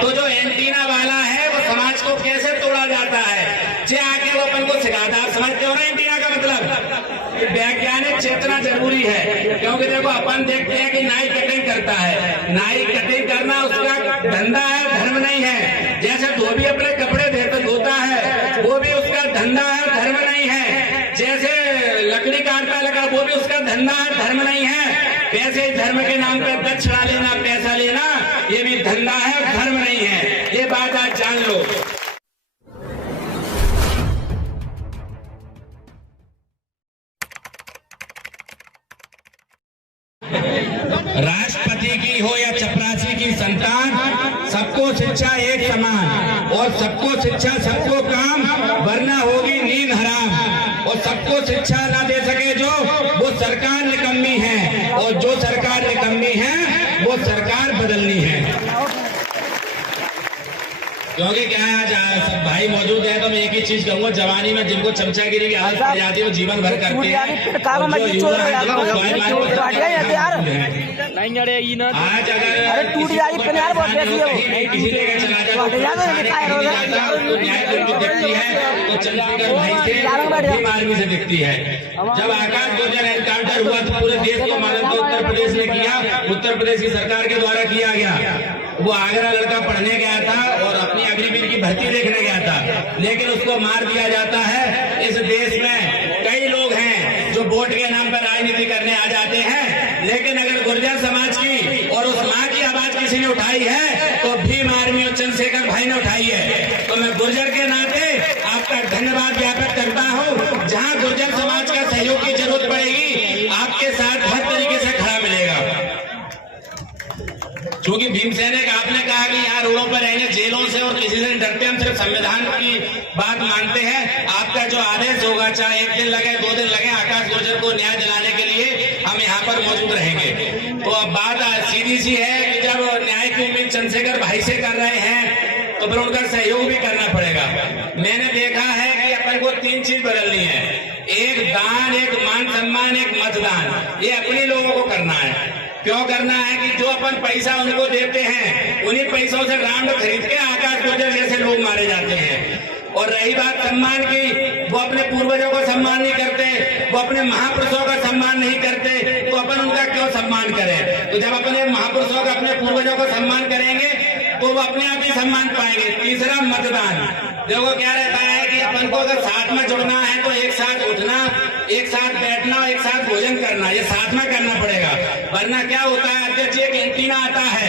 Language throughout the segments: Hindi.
तो जो एंटीना वाला है वो समाज को कैसे तोड़ा जाता है, जे आके वो अपन को सिखाता। आप समझते हो ना एंटीना का मतलब? वैज्ञानिक चेतना जरूरी है, क्योंकि देखो अपन देखते हैं कि नाई कटिंग करता है, नाई कटिंग करना उसका धंधा है, धर्म नहीं है। जैसे धोबी अपने कपड़े धोता है, वो भी उसका धंधा है, धर्म नहीं है। जैसे लकड़ी काटता लगा, वो भी उसका धंधा है, धर्म नहीं है। वैसे धर्म के नाम पे दक्षिणा लेना, पैसा लेना, ये भी धंधा है, धर्म नहीं है। ये बात आज जान लो। राष्ट्रपति की हो या चपरासी की संतान, सबको शिक्षा एक समान, और सबको शिक्षा सबको काम, वरना होगी नींद हराम। और सबको शिक्षा ना दे सके जो, वो सरकार निकम्मी है, और जो सरकार निकम्मी है वो सरकार बदलनी है। क्योंकि क्या है, आज सब भाई मौजूद है तो मैं एक ही चीज कहूंगा, जवानी में जिनको चमचागिरी की आदत पड़ जाती है वो जीवन भर करते हैं। आज अगर किसी जगह चला तो चंद्रशेखर भाई से आर्मी से दिखती है। जब आकाश गुर्जर एनकाउंटर हुआ तो पूरे देश को मानव तो उत्तर प्रदेश ने किया, उत्तर प्रदेश की सरकार के द्वारा किया गया। वो आगरा लड़का पढ़ने गया था और अपनी अग्निवीर की भर्ती देखने गया था, लेकिन उसको मार दिया जाता है। इस देश में कई लोग हैं जो वोट के नाम पर राजनीति करने आ जाते हैं, लेकिन अगर गुर्जर समाज की और उस माँ की आवाज किसी ने उठाई है तो भीम आर्मी और चंद्रशेखर भाई ने उठाई है। तो मैं गुर्जर के नाते आपका धन्यवाद ज्ञापित करता हूँ। जहाँ गुर्जर समाज का सहयोग की जरूरत पड़ेगी, आपके साथ हर तरीके से खड़ा मिलेगा। क्योंकि भीमसेन आपने कहा कि यहाँ रोडों पर रहेंगे, जेलों से और किसी से डरते, हम सिर्फ संविधान की बात मानते हैं। आपका जो आदेश होगा, चाहे 1 दिन लगे 2 दिन लगे, आकाश गुर्जर को न्याय दिलाने के लिए हम यहाँ पर मौजूद रहेंगे। तो अब बात सीधी सी है कि जब न्याय की उम्मीद चंद्रशेखर भाई से कर रहे हैं तो फिर उनका सहयोग भी करना पड़ेगा। मैंने देखा है कि अपन को 3 चीज बदलनी है, एक दान, एक मान सम्मान, एक मतदान। ये अपने लोगों को करना है। क्यों करना है कि जो अपन पैसा उनको देते हैं, उन्हीं पैसों से राम खरीद के आकाश गुर्जर जैसे लोग मारे जाते हैं। और रही बात सम्मान की, वो अपने पूर्वजों का सम्मान नहीं करते, वो अपने महापुरुषों का सम्मान नहीं करते, तो अपन उनका क्यों सम्मान करें? तो जब अपने महापुरुषों का, अपने पूर्वजों का सम्मान करेंगे तो वो अपने आप ही सम्मान पाएंगे। तीसरा मतदान। देखो क्या रहता है कि अपन को अगर साथ में जुड़ना है तो एक साथ उठना, एक साथ बैठना, एक साथ भोजन करना, ये साथ में करना पड़ेगा। वरना क्या होता है, अध्यक्ष एक एंटीना आता है।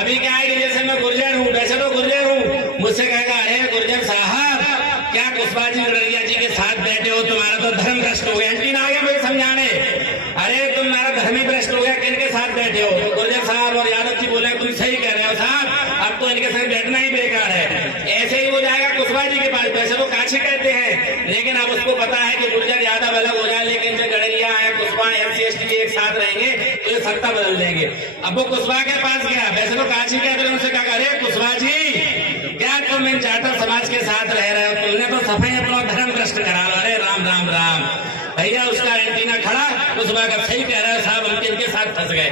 अभी क्या है कि जैसे मैं गुर्जर हूँ, वैसे तो गुर्जर हूँ, मुझसे कहेगा अरे गुर्जर साहब क्या कुशवाहा जी गडरिया जी के साथ बैठे हो, तुम्हारा तो धर्म भ्रष्ट हो गया। एंटीना आ गया मुझे समझाने, अरे तुम्हारा धर्म ही भ्रष्ट हो गया, किनके साथ बैठे हो? तो गुर्जर साहब और यादव जी बोले तुम सही कह रहे हो साहब, अब तो इनके साथ बैठना ही बेकार है। ऐसे ही हो जाएगा कुशवाहा जी के पास। वैसे तो काछी कहते हैं, लेकिन अब उसको पता है कि गुर्जर यादव अलग हो जाए, लेकिन जो गडरिया है, कुशवाहा, SC/ST एक साथ रहेंगे तो ये सत्ता बदल देंगे। अब वो कुशवाहा के पास गया, वैसे तो काछी कहते हैं, उनसे कहा अरे कुशवाहा जी क्या तुम इन चाटर समाज के साथ रह रहे हो, तुमने तो सफाई अपना धर्म भ्रष्ट करा लो। अरे राम राम राम भैया, उसका एंटीना खड़ा, कुशवाहा का सही कह रहा है साहब, हम इनके साथ फंस गए।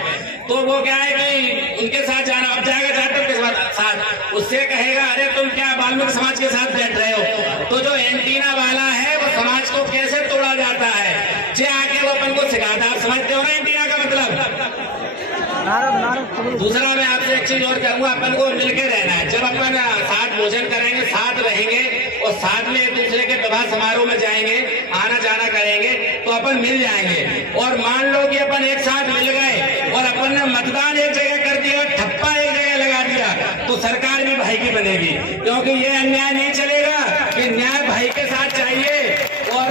तो वो क्या है कि उनके साथ जाना, अब जाएगा चाटर के साथ, उससे कहेगा अरे तुम क्या वाल्मीकि समाज के साथ बैठ रहे हो। तो जो एंटीना वाला है वो समाज को कैसे तोड़ा जाता है, जे आके वो अपन को सिखाता। आप समझते हो ना एंटीना का मतलब? दूसरा मैं आपसे एक चीज और कहूंगा, अपन को मिलकर रहना है। जब अपन साथ भोजन करेंगे, साथ रहेंगे और साथ में एक दूसरे के विवाह समारोह में जाएंगे, आना जाना करेंगे, तो अपन मिल जाएंगे। और मान लो कि अपन एक साथ मिल गए और अपन ने मतदान एक जगह कर दिया, ठप्पा एक जगह लगा दिया, तो सरकार भी भाई की बनेगी। क्योंकि ये अन्याय नहीं चलेगा कि न्याय भाई के साथ चाहिए और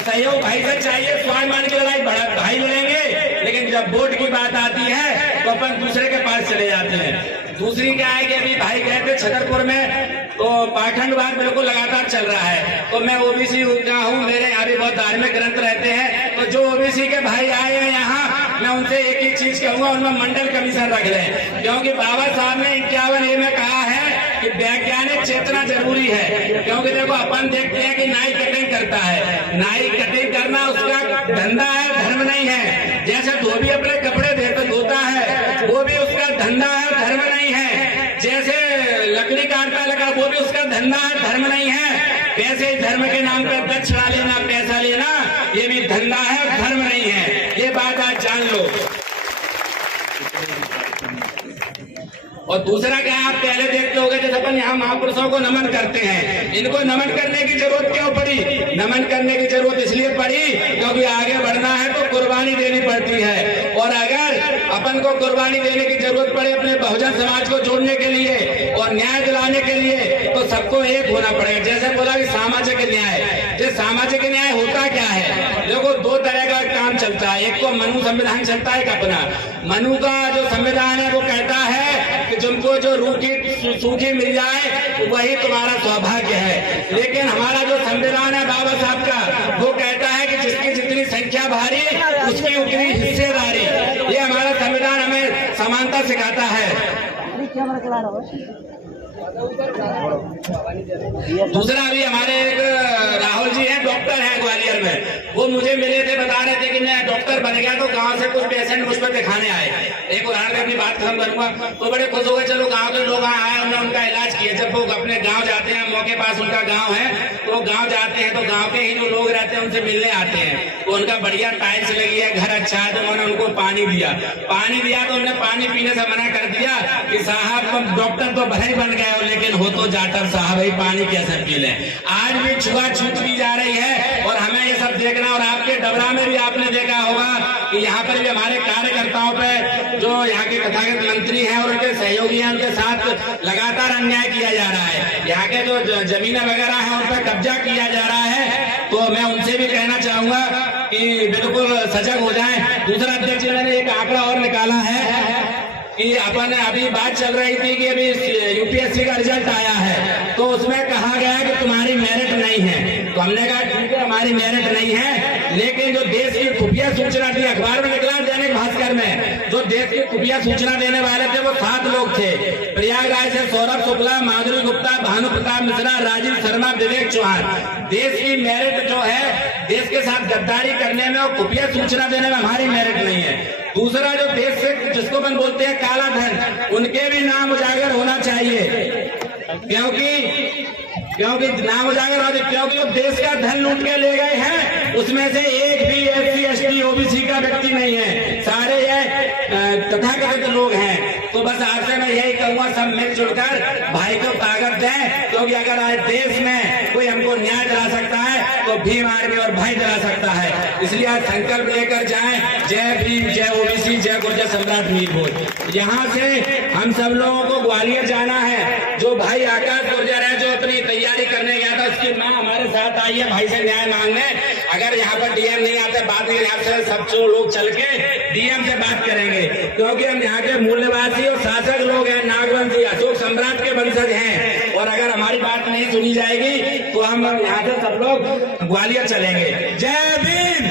सहयोग भाई से चाहिए। स्वाभिमान की लड़ाई भाई लड़ेंगे, लेकिन जब वोट की बात आती है तो अपन दूसरे के पास चले जाते हैं। दूसरी क्या है कि अभी भाई गए थे छतरपुर में, तो पाखंडवाद बिल्कुल लगातार चल रहा है। तो मैं ओबीसी का हूँ, मेरे यहाँ भी बहुत धार्मिक ग्रंथ रहते हैं, तो जो ओबीसी के भाई आए हैं यहाँ, मैं उनसे एक ही चीज कहूंगा, उनमें मंडल कमीशन रख लें। क्योंकि बाबा साहब ने 51A में कहा है कि वैज्ञानिक चेतना जरूरी है। क्योंकि देखो अपन देखते हैं कि नाई कटिंग करता है, नाई कटिंग करना उसका धंधा है, धर्म नहीं है। जैसे धोबी अपने कपड़े धोता है, वो भी उसका धंधा है, धर्म नहीं है। जैसे लकड़ी काटता लगा, वो भी उसका धंधा है, धर्म नहीं है। पैसे धर्म के नाम पर दक्षिणा लेना, पैसा लेना, ये भी धंधा है, धर्म नहीं है। ये बात आज जान लो। और दूसरा क्या है, आप पहले देखते होंगे जब अपन यहाँ महापुरुषों को नमन करते हैं, इनको नमन करने की जरूरत क्यों पड़ी? नमन करने की जरूरत इसलिए पड़ी क्योंकि आगे बढ़ना है तो कुर्बानी देनी पड़ती है। और अगर अपन को कुर्बानी देने की जरूरत पड़े अपने बहुजन समाज को जोड़ने के लिए और न्याय दिलाने के लिए, तो सबको एक होना पड़ेगा। जैसे बोला कि सामाजिक न्याय, जो सामाजिक न्याय होता क्या है? देखो, दो तरह का काम चलता है। एक तो मनु संविधान चलता है, एक अपना। मनु का जो संविधान है वो कहता है कि तुमको जो रूखी सूखी मिल जाए वही तुम्हारा सौभाग्य है। लेकिन हमारा जो संविधान है बाबा साहब का, वो कहता है कि जिसकी जितनी संख्या भारी उसकी उतनी हिस्सेदारी। ये हमारा संविधान हमें समानता सिखाता है। दूसरा, अभी हमारे एक राहुल जी हैं, डॉक्टर हैं ग्वालियर में, वो मुझे मिले थे, बता रहे थे कि मैं डॉक्टर बन गया तो गांव से कुछ पेशेंट मुझ पर दिखाने आए। एक उदाहरण में अपनी बात खत्म करूंगा, तो बड़े खुश हो गए, चलो गांव के लोग आए, उन्होंने उनका इलाज किया। जब वो अपने गांव जाते हैं, मौके पास उनका गांव है, तो वो गांव जाते हैं तो गांव के ही जो लोग रहते हैं उनसे मिलने आते हैं। तो उनका बढ़िया टाइल्स लगी है, घर अच्छा है, तो उन्होंने उनको पानी दिया तो उन्होंने पानी पीने से मना कर दिया कि साहब तुम डॉक्टर तो भले बन गए हो, लेकिन हो तो जाटर साहब, भाई पानी कैसे पी लें। आज भी छुआछूत की जा रही है और हमें ये सब देखना। और आपके डबरा में भी आपने देखा होगा कि यहाँ पर भी हमारे कार्यकर्ताओं पे, जो यहाँ के तथागत मंत्री हैं और उनके सहयोगी हैं, उनके साथ लगातार अन्याय किया जा रहा है। यहाँ के जो जमीनें वगैरह हैं उन पर कब्जा किया जा रहा है। तो मैं उनसे भी कहना चाहूंगा कि बिल्कुल सजग हो जाएं। दूसरा, अध्यक्ष जी ने एक आंकड़ा और निकाला है कि अपन अभी बात चल रही थी कि अभी यूपीएससी का रिजल्ट आया है, तो उसमें कहा गया कि तुम्हारी मेरिट नहीं है। तो हमने कहा ठीक है, हमारी मेरिट नहीं है, लेकिन जो देश की खुफिया सूचना थी, अखबार में निकला दैनिक भास्कर में, जो देश की खुफिया सूचना देने वाले थे वो 7 लोग थे। प्रयागराज से सौरभ शुक्ला, माधुरी गुप्ता, भानु प्रताप मिश्रा, राजीव शर्मा, विवेक चौहान। देश की मेरिट जो है, देश के साथ गद्दारी करने में और खुफिया सूचना देने में हमारी मेरिट नहीं है। दूसरा, जो देश से जिसको अपन बोलते हैं काला धन, उनके भी नाम उजागर होना चाहिए, क्योंकि नाम उजागर होते, क्योंकि वो देश का धन लूट के ले गए हैं, उसमें से एक भी SC ST OBC का व्यक्ति नहीं है, सारे ये तथाकथित लोग हैं। तो बस आपसे मैं यही कहूंगा, सब मिलजुल कर भाई को ताकत दें, क्योंकि अगर आज देश में कोई हमको न्याय दिला सकता है तो भीम आर्मी और भाई दिला सकता है। इसलिए आज संकल्प लेकर जाएं, जय भीम, जय OBC, जय गुर्जर सम्राट मीर भोज। यहाँ से हम सब लोगों को ग्वालियर जाना है। जो भाई आकाश गुर्जर है, जो अपनी तैयारी करने गया था, उसकी माँ हमारे साथ आई है भाई से न्याय मांगने। अगर यहाँ पर DM नहीं आते, बात नहीं, यहाँ से सब लोग चल के DM से बात करेंगे, क्योंकि हम यहाँ के मूल्यवासी और शासक लोग हैं, नागवंशी अशोक सम्राट के वंशज हैं। और अगर हमारी बात नहीं सुनी जाएगी तो हम यहाँ से सब लोग ग्वालियर चलेंगे। जय भीम।